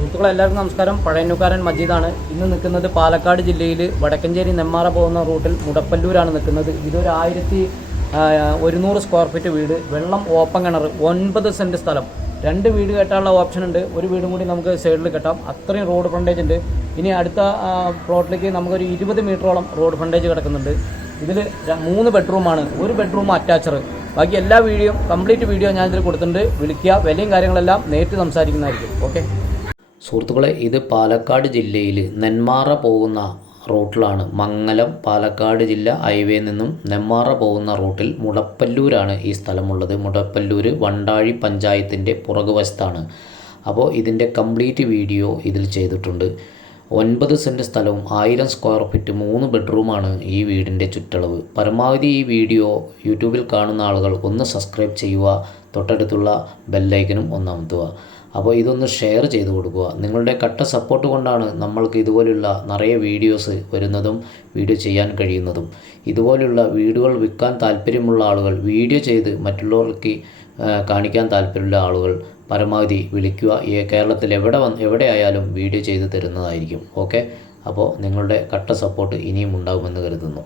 സുഹൃത്തുക്കളെ എല്ലാവർക്കും നമസ്കാരം. പഴയന്നൂക്കാരൻ മജീദാണ്. ഇന്ന് നിൽക്കുന്നത് പാലക്കാട് ജില്ലയിൽ വടക്കഞ്ചേരി നെന്മാറ പോകുന്ന റൂട്ടിൽ മുടപ്പല്ലൂരാണ് നിൽക്കുന്നത്. ഇതൊരു 1100 സ്ക്വയർ ഫീറ്റ് വീട്, വെള്ളം ഓപ്പൺ കിണർ, 9 സെൻറ്റ് സ്ഥലം, 2 വീട് കെട്ടാനുള്ള ഓപ്ഷൻ ഉണ്ട്. ഒരു വീടും കൂടി നമുക്ക് സൈഡിൽ കെട്ടാം. അത്രയും റോഡ് ഫ്രണ്ടേജ് ഉണ്ട്. ഇനി അടുത്ത പ്ലോട്ടിലേക്ക് നമുക്കൊരു 20 മീറ്ററോളം റോഡ് ഫ്രണ്ടേജ് കിടക്കുന്നുണ്ട്. ഇതിൽ 3 ബെഡ്റൂമാണ്, 1 ബെഡ്റൂം അറ്റാച്ചർ. ബാക്കി എല്ലാ കംപ്ലീറ്റ് വീഡിയോ ഞാൻ ഇതിൽ കൊടുത്തിട്ടുണ്ട്. വിളിക്കുക, വിലയും കാര്യങ്ങളെല്ലാം നേരിട്ട് സംസാരിക്കുന്നതായിരിക്കും. ഓക്കെ സുഹൃത്തുക്കളെ, ഇത് പാലക്കാട് ജില്ലയിൽ നെന്മാറ പോകുന്ന റൂട്ടിലാണ്. മംഗലം പാലക്കാട് ജില്ല ഹൈവേ നിന്നും നെന്മാറ പോകുന്ന റൂട്ടിൽ മുടപ്പല്ലൂരാണ് ഈ സ്ഥലമുള്ളത്. മുടപ്പല്ലൂർ വണ്ടാഴി പഞ്ചായത്തിൻ്റെ പുറകുവശത്താണ്. അപ്പോൾ ഇതിൻ്റെ കംപ്ലീറ്റ് വീഡിയോ ഇതിൽ ചെയ്തിട്ടുണ്ട്. 9 സെൻറ്റ് സ്ഥലവും 1000 സ്ക്വയർ ഫീറ്റ് 3 ബെഡ്റൂമാണ് ഈ വീടിൻ്റെ ചുറ്റളവ്. പരമാവധി ഈ വീഡിയോ യൂട്യൂബിൽ കാണുന്ന ആളുകൾ ഒന്ന് സബ്സ്ക്രൈബ് ചെയ്യുക, തൊട്ടടുത്തുള്ള ബെല്ലൈക്കനും ഒന്ന് അമർത്തുക. അപ്പോൾ ഇതൊന്ന് ഷെയർ ചെയ്ത് കൊടുക്കുക. നിങ്ങളുടെ കട്ട സപ്പോർട്ട് കൊണ്ടാണ് നമ്മൾക്ക് ഇതുപോലുള്ള നിറയെ വീഡിയോസ് വരുന്നതും വീഡിയോ ചെയ്യാൻ കഴിയുന്നതും. ഇതുപോലുള്ള വീടുകൾ വിൽക്കാൻ താല്പര്യമുള്ള ആളുകൾ, വീഡിയോ ചെയ്ത് മറ്റുള്ളവർക്ക് കാണിക്കാൻ താല്പര്യമുള്ള ആളുകൾ പരമാവധി വിളിക്കുക. കേരളത്തിൽ എവിടെ ആയാലും വീഡിയോ ചെയ്ത് തരുന്നതായിരിക്കും. ഓക്കെ, അപ്പോൾ നിങ്ങളുടെ കട്ട സപ്പോർട്ട് ഇനിയും ഉണ്ടാകുമെന്ന് കരുതുന്നു.